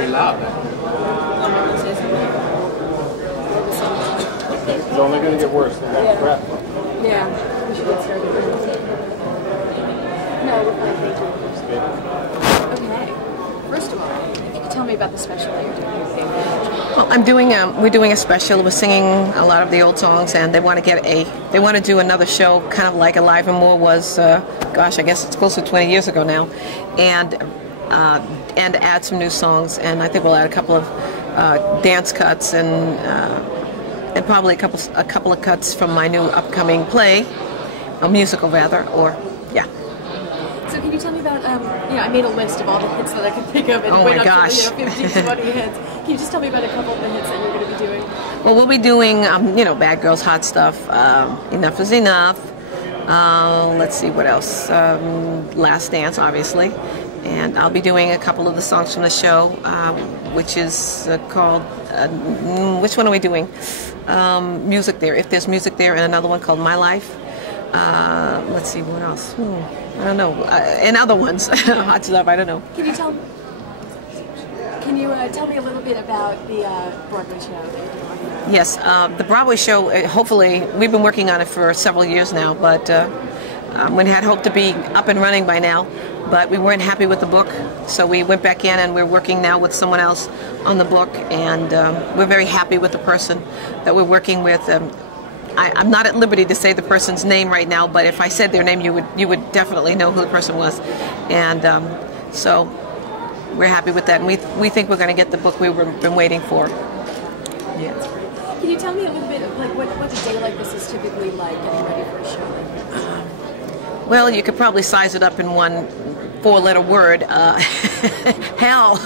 pretty loud. It's only going to get worse. Yeah, we should get started. No, we're fine, thank you. Okay, first of all, if you could tell me about the special that you're doing. Well, we're doing a special. We're singing a lot of the old songs, and they want to do another show, kind of like Alive and More was, gosh, I guess it's close to 20 years ago now, and add some new songs, and I think we'll add a couple of dance cuts and probably a couple of cuts from my new upcoming play, a musical rather, or yeah. So can you tell me about, I made a list of all the hits that I could think of, and oh my gosh. 50 to 20 hits. Can you just tell me about a couple of the hits that you're going to be doing? Well, we'll be doing, Bad Girls, Hot Stuff, Enough is Enough, let's see what else, Last Dance, obviously, and I'll be doing a couple of the songs from the show, which is called, which one are we doing? Music There, If There's Music There, and another one called My Life. Let's see, what else? I don't know. And other ones. Hot Stuff, I don't know. Can you tell me a little bit about the Broadway show that you're doing? Yes, the Broadway show, hopefully, we've been working on it for several years now, but we had hoped to be up and running by now, but we weren't happy with the book, so we went back in and we're working now with someone else on the book, and we're very happy with the person that we're working with. I'm not at liberty to say the person's name right now, but if I said their name, you would definitely know who the person was, and so we're happy with that, and we think we're going to get the book we've been waiting for. Yeah. Can you tell me a little bit of what a day like this is typically like, getting ready for a show like this? Well, you could probably size it up in one 4-letter word. Hell.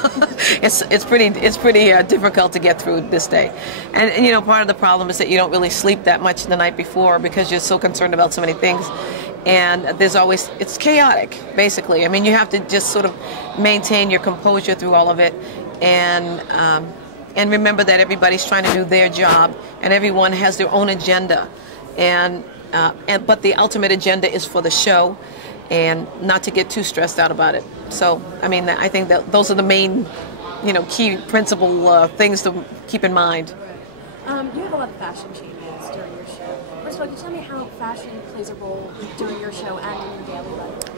It's pretty difficult to get through this day, and part of the problem is that you don't really sleep that much the night before because you're so concerned about so many things, and it's chaotic basically. I mean, you have to just sort of maintain your composure through all of it, and remember that everybody's trying to do their job, and everyone has their own agenda, but the ultimate agenda is for the show, and not to get too stressed out about it. So, I mean, I think that those are the main, key principal things to keep in mind. You have a lot of fashion changes during your show. First of all, can you tell me how fashion plays a role during your show and in your daily life?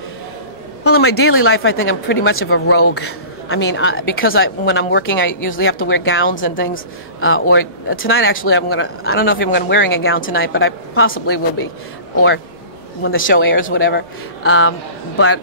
Well, in my daily life, I think I'm pretty much of a rogue. I mean, because when I'm working, I usually have to wear gowns and things. Or tonight, actually, I don't know if I'm going to be wearing a gown tonight, but I possibly will be. Or when the show airs, whatever. But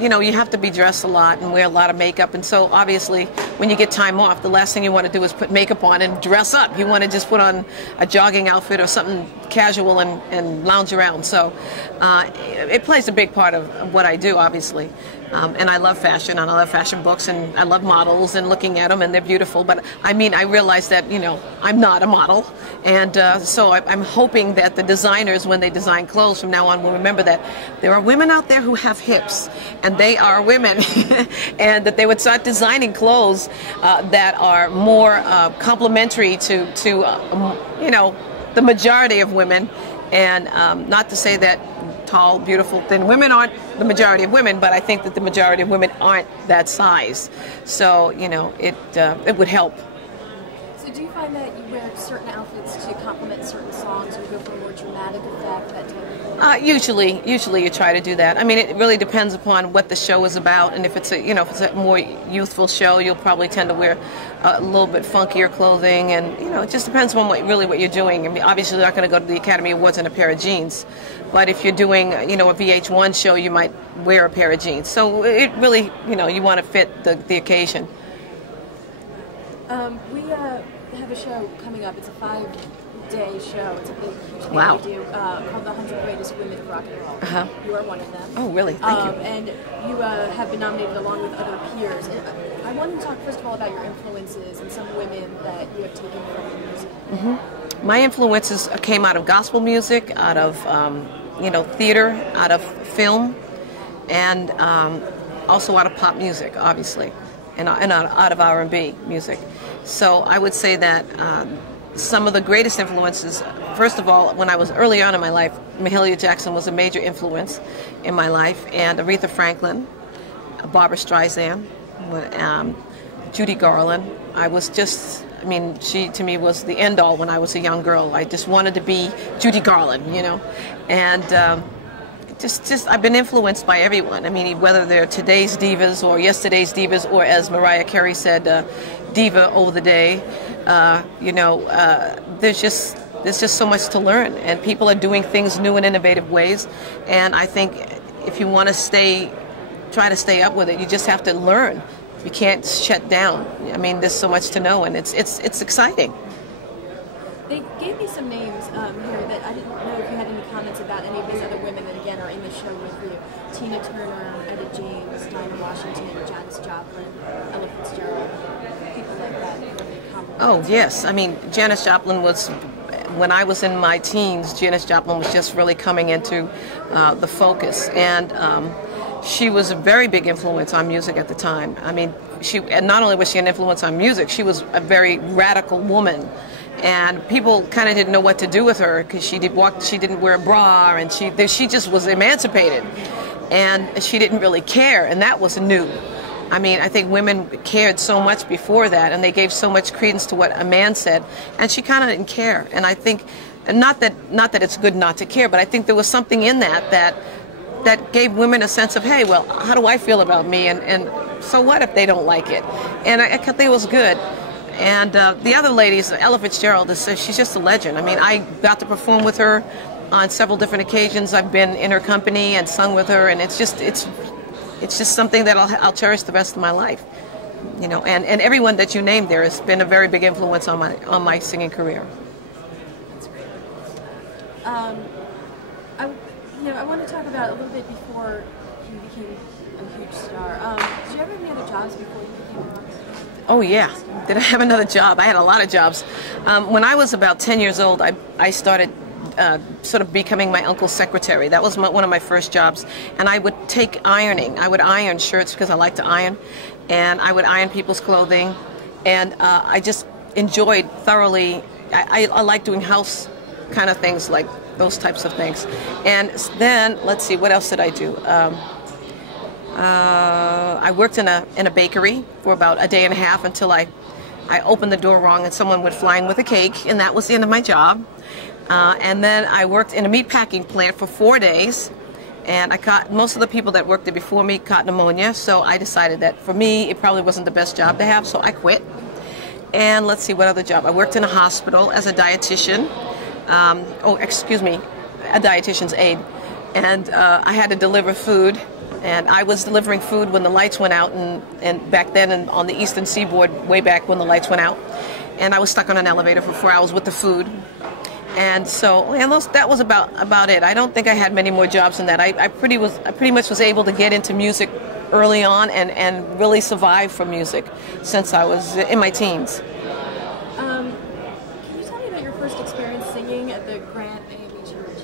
you have to be dressed a lot and wear a lot of makeup. And so, obviously, when you get time off, the last thing you want to do is put makeup on and dress up. You want to just put on a jogging outfit or something casual and lounge around. So it plays a big part of what I do, obviously. And I love fashion, and I love fashion books, and I love models and looking at them, and they're beautiful. But I mean, I realize that, I'm not a model. And so I'm hoping that the designers, when they design clothes from now on, will remember that there are women out there who have hips, and they are women, and that they would start designing clothes that are more complementary to the majority of women. And not to say that tall, beautiful, thin women aren't the majority of women, but I think that the majority of women aren't that size. So, it would help. So do you find that you wear certain outfits to complement certain songs, or go for a more dramatic effect, that type of thing? Usually you try to do that. I mean, it really depends upon what the show is about, and if it's a more youthful show, you'll probably tend to wear a little bit funkier clothing, and it just depends on what you're doing. I mean, obviously, you're not going to go to the Academy Awards in a pair of jeans, but if you're doing a VH1 show, you might wear a pair of jeans. So it really, you want to fit the occasion. We have a show coming up. It's a 5-day show. It's a big, huge thing wow. we do called the 100 Greatest Women of Rock and Roll. Uh-huh. You are one of them. Oh, really? Thank you. And you have been nominated along with other peers. And I wanted to talk, first of all, about your influences and some women that you have taken from your music. Mm-hmm. My influences came out of gospel music, out of theater, out of film, and also out of pop music, obviously, and out of R&B music. So I would say that some of the greatest influences, first of all, when I was early on in my life, Mahalia Jackson was a major influence in my life, and Aretha Franklin, Barbra Streisand, Judy Garland. I was just, I mean, she to me was the end all when I was a young girl. I just wanted to be Judy Garland, you know, and just I've been influenced by everyone. I mean, whether they're today's divas or yesterday's divas, or as Mariah Carey said, diva of the day. You know, there's just so much to learn, and people are doing things new and innovative ways. And I think if you want to try to stay up with it, you just have to learn. You can't shut down. I mean, there's so much to know, and it's exciting. They gave me some names here that I didn't know if you had any comments about any of these other women that again are in the show with you. Tina Turner, Etta James, Donna Washington, Janis Joplin, Ella Fitzgerald, people like that. Oh yes, I mean Janis Joplin was, when I was in my teens, Janis Joplin was just really coming into the focus, and she was a very big influence on music at the time. I mean, and not only was she an influence on music, she was a very radical woman. And people kind of didn't know what to do with her because she didn't wear a bra, and she just was emancipated, and she didn't really care, and that was new. I mean, I think women cared so much before that, and they gave so much credence to what a man said, and she kind of didn't care. And I think, not that it's good not to care, but I think there was something in that gave women a sense of, hey, well, how do I feel about me, and so what if they don't like it? And I think it was good. And the other ladies, Ella Fitzgerald, she's just a legend. I mean, I got to perform with her on several different occasions. I've been in her company and sung with her, and it's just something that I'll cherish the rest of my life. You know, and everyone that you named there has been a very big influence on my singing career. That's great. I want to talk about a little bit before you became a huge star. Did you ever have any other jobs before you became a rock star? Oh yeah. Did I have another job? I had a lot of jobs. When I was about 10 years old, I started sort of becoming my uncle's secretary. That was one of my first jobs. And I would take ironing. I would iron shirts because I like to iron. And I would iron people's clothing. And I just enjoyed thoroughly. I like doing house kind of things, like those types of things. And then, let's see, what else did I do? I worked in a bakery for about a day and a half until I opened the door wrong and someone would fly in with a cake, and that was the end of my job. And then I worked in a meat packing plant for 4 days, and most of the people that worked there before me caught pneumonia, so I decided that for me it probably wasn't the best job to have, so I quit. And let's see, what other job? I worked in a hospital as a dietitian. A dietitian's aide. And I had to deliver food. And I was delivering food when the lights went out, and back then and on the Eastern Seaboard, way back when the lights went out. And I was stuck on an elevator for 4 hours with the food. And so, that was about it. I don't think I had many more jobs than that. I pretty much was able to get into music early on and really survive from music since I was in my teens. Can you tell me about your first experience singing at the Grant A&E Church?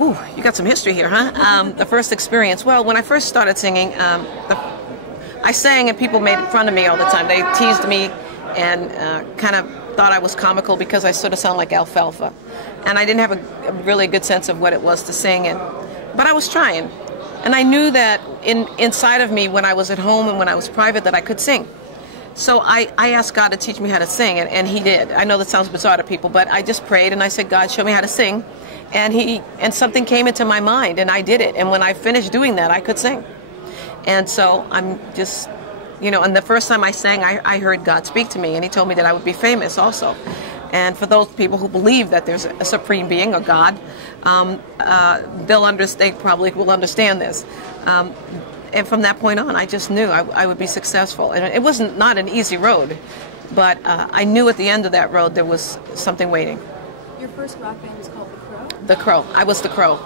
Ooh, you got some history here, huh? The first experience. Well, when I first started singing, I sang and people made fun of me all the time. They teased me and kind of thought I was comical because I sort of sound like alfalfa. And I didn't have a really good sense of what it was to sing, but I was trying. And I knew that inside of me, when I was at home and when I was private, that I could sing. So I asked God to teach me how to sing, and He did. I know that sounds bizarre to people, but I just prayed and I said, God, show me how to sing. And something came into my mind, and I did it. And when I finished doing that, I could sing. And so I'm just, and the first time I sang, I heard God speak to me, and He told me that I would be famous also. And for those people who believe that there's a supreme being, or God, they probably will understand this. And from that point on, I just knew I would be successful. And it wasn't not an easy road, but I knew at the end of that road there was something waiting. Your first rock band was called The Crow? The Crow. I was The Crow.